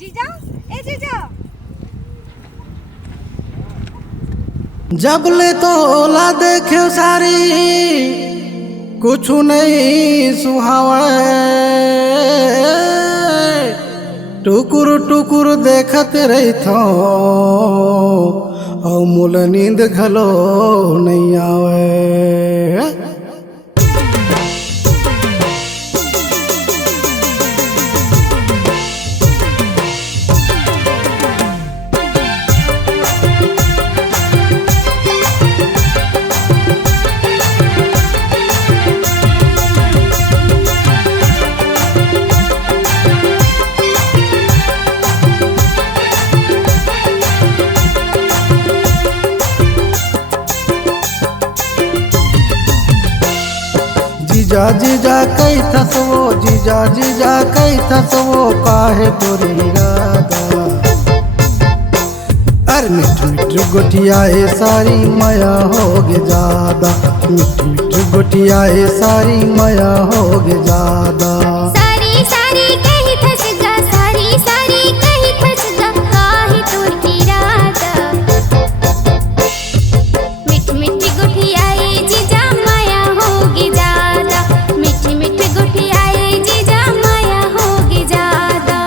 जीजा ए जीजा जबले तो ओला देखे सारी कुछ नहीं सुहावे, टुकुर टुकुर देखत रही थो और मूल नींद घलो नहीं आवे। जीजा जीजा कई थसवो, जीजा जीजा कई थसवो, काहे तोरी इरादा। अरे मिठ मिठ गोटिया ए सारी माया होगे ज्यादा, मिठ मिठ गोटिया ए सारी माया होगे ज्यादा। सारी सारी कही थस जा, सारी सारी कही थस जा, काहे तोरी इरादा। मिठ मिठ गोटिया ए जीजा माया होगे ज्यादा, मिठ मिठ गोटिया ए जीजा माया होगे ज्यादा।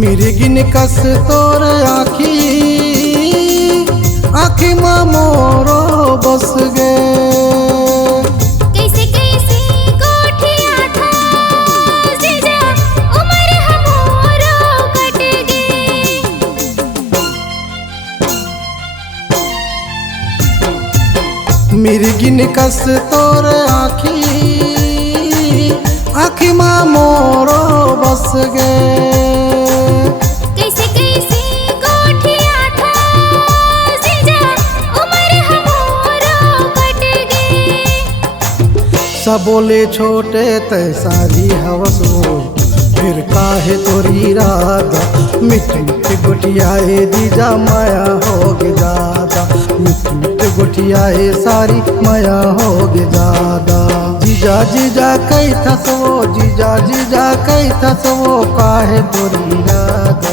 मेरी गिन कस तोर आखी, आखी माँ मोरो बस गे। कैसे कैसे गोठिया था जीजा, उम्र हमोरो कट गे। मेरी गिन कस तोर आखी, आखी माँ मोरो बस गे। कैसे कैसे गोठिया था जीजा, उम्र हमोरो कट गे। सब बोले छोटे ते सारी हवस हो, फिर काहे तोरी इरादा। मिठ मिठ गोटिया ए जीजा माया होगे ज्यादा, मिठ मिठ गोटिया ए सारी माया होगे ज्यादा। जीजा जीजा कई थसवो, जीजा जीजा कई थसवो, काहे तोरी इरादा।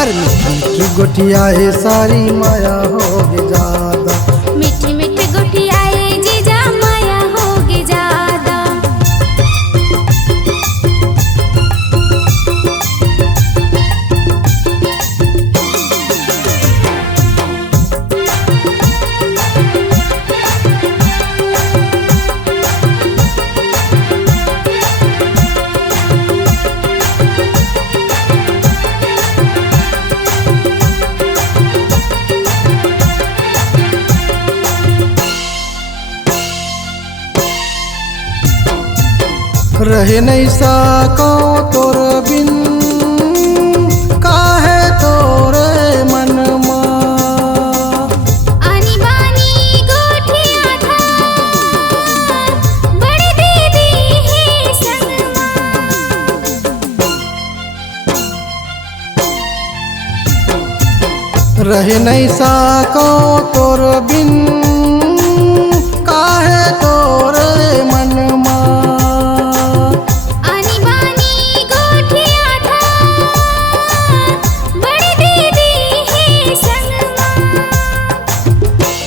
अरे मिठ मिठ गोटिया ए सारी माया होगे ज्यादा। मिठ मिठ गोठिया ए जीजा माया होगे ज्यादा। रहे नहीं सको तोर बिन, काहे तोरे मन माँ। आनी बानी गोठिया था, बड़ी दीदी है संगमा। रहे नहीं सको तोर बिन, काहे तोरे मन माँ। आनी बानी गोठिया था, बड़ी दीदी है संगमा।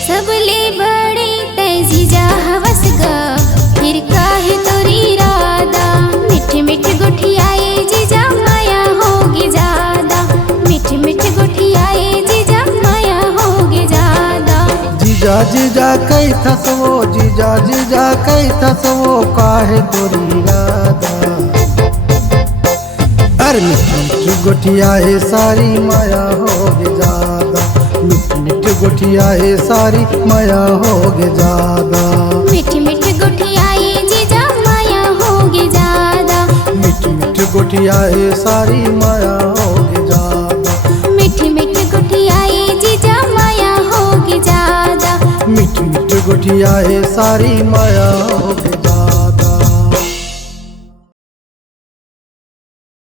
सबले बड़ी तै जीजा हवस गा, फिर काहे तोरी इरादा। मिठ मिठ गोठिया ए जीजा माया होगे ज्यादा, मिठ मिठ गोठिया ए जीजा माया होगे ज्यादा। जीजा जीजा कई थसवो, जीजा जीजा कई थसवो, काहे तोरी इरादा। अरे मिठ मिठ गोटिया ए सारी माया होगे ज्यादा, मिठ मिठ गोटिया ए सारी माया होगे ज्यादा। मिठ मिठ गोठिया ए जीजा माया होगे ज्यादा। मिठ मिठ गोटिया गुठियाए सारी माया होगी ज्यादा। मिठ मिठ गुठियाए जीजा माया होगी ज्यादा। मिठ मिठ गुठियाए सारी माया होगी।